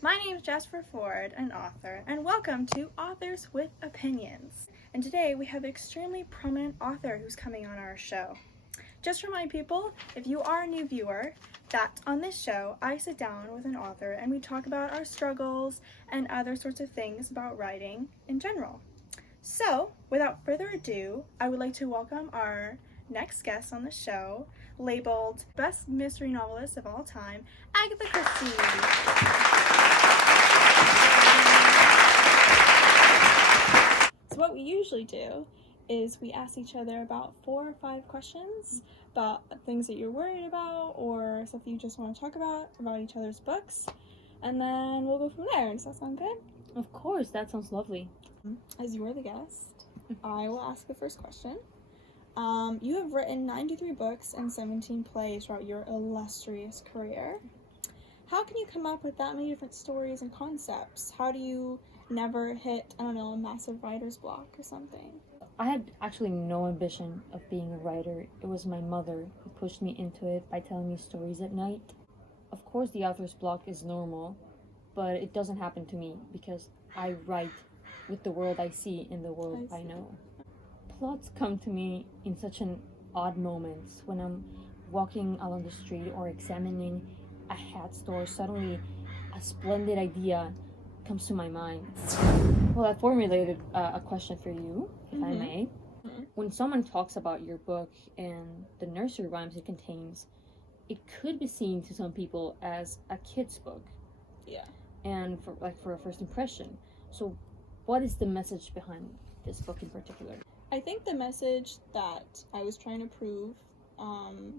My name is Jasper Fforde, an author, and welcome to Authors with Opinions. And today we have an extremely prominent author who's coming on our show. Just to remind people, if you are a new viewer, that on this show I sit down with an author and we talk about our struggles and other sorts of things about writing in general. So, without further ado, I would like to welcome our next guest on the show, labeled Best Mystery Novelist of All Time, Agatha Christie. So what we usually do is we ask each other about 4 or 5 questions about things that you're worried about or stuff you just want to talk about each other's books, and then we'll go from there. Does that sound good? Of course, that sounds lovely. As you are the guest, I will ask the first question. You have written 93 books and 17 plays throughout your illustrious career. How can you come up with that many different stories and concepts? How do you never hit, a massive writer's block or something? I had actually no ambition of being a writer. It was my mother who pushed me into it by telling me stories at night. Of course, the author's block is normal, but it doesn't happen to me because I write with the world I see in the world I know. Plots come to me in such an odd moments when I'm walking along the street or examining a hat store. Suddenly a splendid idea comes to my mind. Well, I formulated a question for you, if I may. When someone talks about your book and the nursery rhymes it contains, it could be seen to some people as a kid's book. Yeah. And for a first impression. So what is the message behind this book in particular? I think the message that I was trying to prove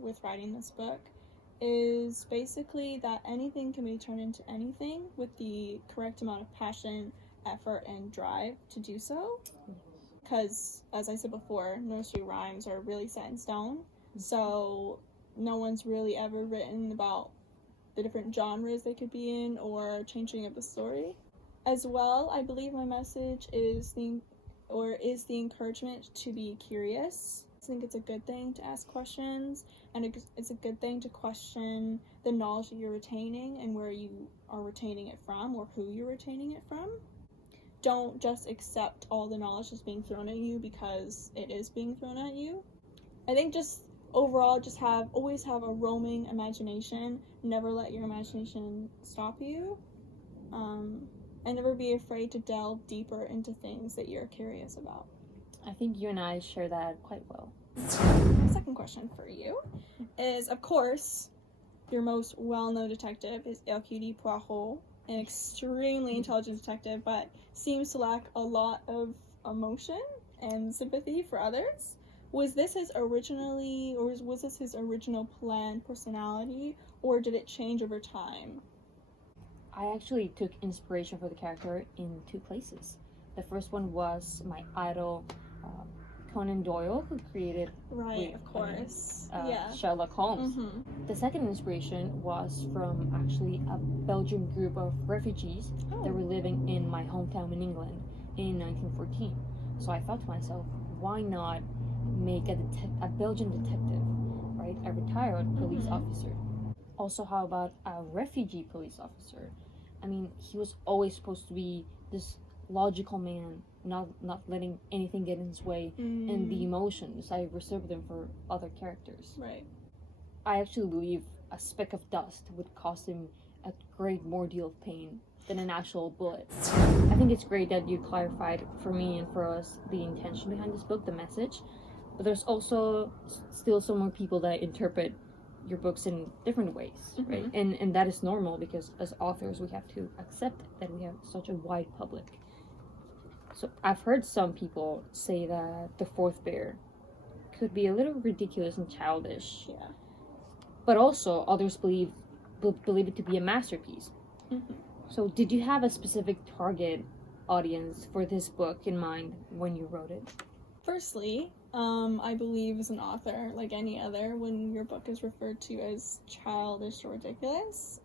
with writing this book is basically that anything can be turned into anything with the correct amount of passion, effort, and drive to do so. Because, as I said before, nursery rhymes are really set in stone. So no one's really ever written about the different genres they could be in or changing of the story. As well, I believe my message is the encouragement to be curious. I think it's a good thing to ask questions, and it's a good thing to question the knowledge that you're retaining and where you are retaining it from or who you're retaining it from. Don't just accept all the knowledge that's being thrown at you because it is being thrown at you. I think just overall, always have a roaming imagination. Never let your imagination stop you. And never be afraid to delve deeper into things that you're curious about. I think you and I share that quite well. My second question for you is, of course, your most well-known detective is Hercule Poirot, an extremely intelligent detective, but seems to lack a lot of emotion and sympathy for others. Was this his original planned personality, or did it change over time? I actually took inspiration for the character in 2 places. The first one was my idol, Conan Doyle, who created Sherlock Holmes. The second inspiration was from actually a Belgian group of refugees that were living in my hometown in England in 1914. So I thought to myself, why not make a Belgian detective, right? A retired police officer. Also, how about a refugee police officer? I mean, he was always supposed to be this logical man, not letting anything get in his way, and the emotions, I reserved them for other characters. Right. I actually believe a speck of dust would cause him a great more deal of pain than an actual bullet. I think it's great that you clarified for me and for us the intention behind this book, the message, but there's also still some more people that interpret your books in different ways, right? And that is normal because as authors we have to accept that we have such a wide public. So I've heard some people say that The Fourth Bear could be a little ridiculous and childish. Yeah. But also others believe it to be a masterpiece. So did you have a specific target audience for this book in mind when you wrote it? Firstly, I believe as an author, like any other, when your book is referred to as childish or ridiculous,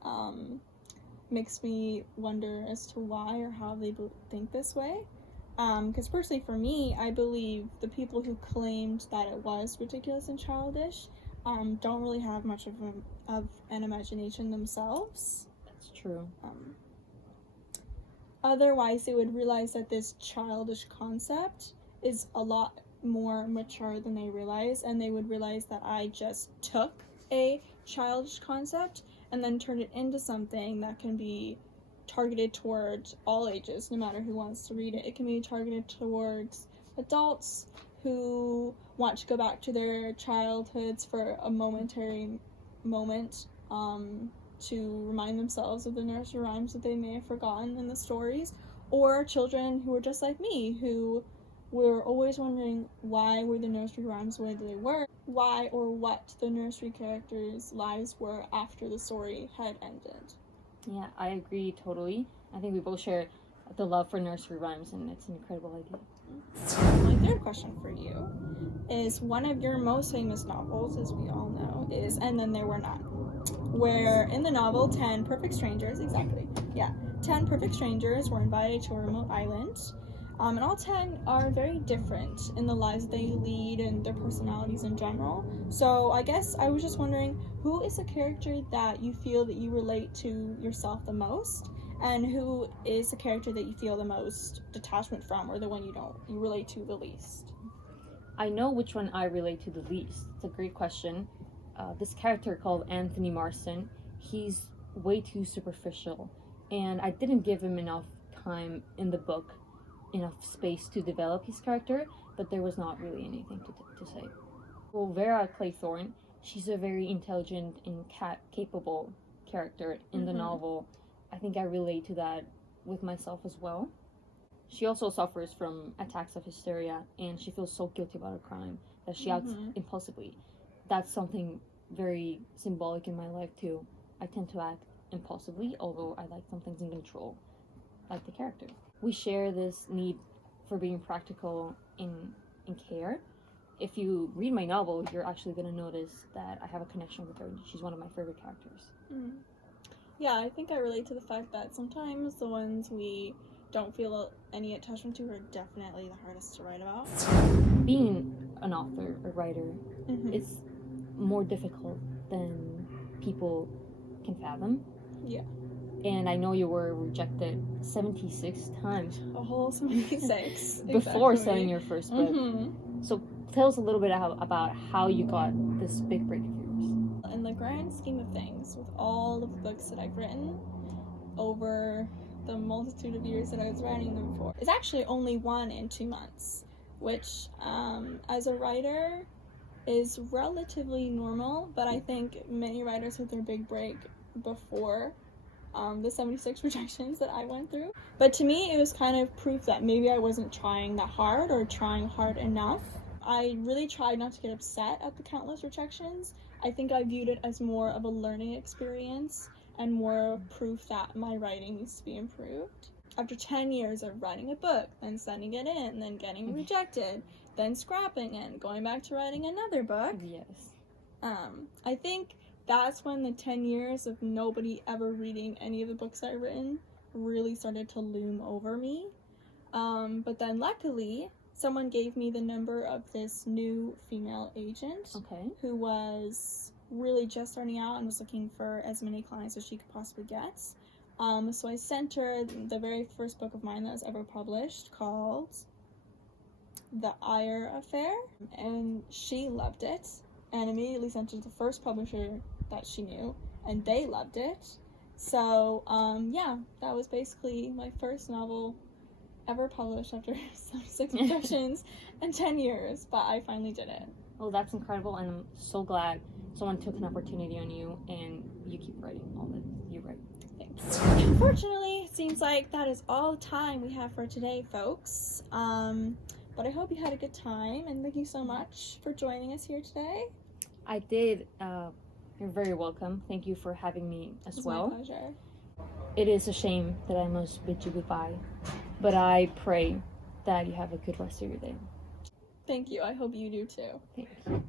makes me wonder as to why or how they think this way. Because personally for me, I believe the people who claimed that it was ridiculous and childish don't really have much of an imagination themselves. That's true. Otherwise, they would realize that this childish concept is a lot more mature than they realize, and they would realize that I just took a childish concept and then turned it into something that can be targeted towards all ages, no matter who wants to read it. It can be targeted towards adults who want to go back to their childhoods for a momentary moment to remind themselves of the nursery rhymes that they may have forgotten in the stories, or children who are just like me, who were always wondering why were the nursery rhymes the way they were, why or what the nursery characters' lives were after the story had ended. Yeah, I agree totally. I think we both share the love for nursery rhymes, and it's an incredible idea. My third question for you is, one of your most famous novels, as we all know, is And Then There Were None, where in the novel 10 perfect strangers, 10 perfect strangers were invited to a remote island, and all 10 are very different in the lives that they lead and their personalities in general. So I guess I was just wondering, who is a character that you feel that you relate to yourself the most, and who is the character that you feel the most detachment from, or the one you relate to the least? I know which one I relate to the least. It's a great question. This character called Anthony Marston, he's way too superficial, and I didn't give him enough time in the book, enough space to develop his character, but there was not really anything to say. Well, Vera Claythorne, she's a very intelligent and capable character in the novel. I think I relate to that with myself as well. She also suffers from attacks of hysteria, and she feels so guilty about her crime that she acts impulsively. That's something very symbolic in my life too. I tend to act impulsively, although I like some things in control, like the character. We share this need for being practical and care. If you read my novel, you're actually going to notice that I have a connection with her. She's one of my favorite characters. Yeah, I think I relate to the fact that sometimes the ones we don't feel any attachment to are definitely the hardest to write about. Being an author, a writer, it's more difficult than people can fathom. Yeah. And I know you were rejected 76 times. A whole 76. Before selling your first book. So tell us a little bit about how you got this big break of yours. In the grand scheme of things, with all of the books that I've written over the multitude of years that I was writing them for, it's actually only one in 2 months, which as a writer is relatively normal, but I think many writers hit their big break before the 76 rejections that I went through. But to me, it was kind of proof that maybe I wasn't trying that hard or trying hard enough. I really tried not to get upset at the countless rejections. I think I viewed it as more of a learning experience and more proof that my writing needs to be improved. After 10 years of writing a book, then sending it in, then getting rejected, then scrapping it, going back to writing another book. Yes. I think that's when the 10 years of nobody ever reading any of the books I've written really started to loom over me. But then luckily, someone gave me the number of this new female agent who was really just starting out and was looking for as many clients as she could possibly get. So I sent her the very first book of mine that was ever published, called The Ire Affair, and she loved it and immediately sent it to the first publisher that she knew, and they loved it. So yeah, that was basically my first novel ever published after 76 rejections and 10 years, but I finally did it. Oh, that's incredible, and I'm so glad someone took an opportunity on you, and you keep writing all that you write. Thanks. Unfortunately, it seems like that is all the time we have for today, folks. But I hope you had a good time, and thank you so much for joining us here today. I did. You're very welcome. Thank you for having me as well. My pleasure. It is a shame that I must bid you goodbye, but I pray that you have a good rest of your day. Thank you. I hope you do too. Thank you.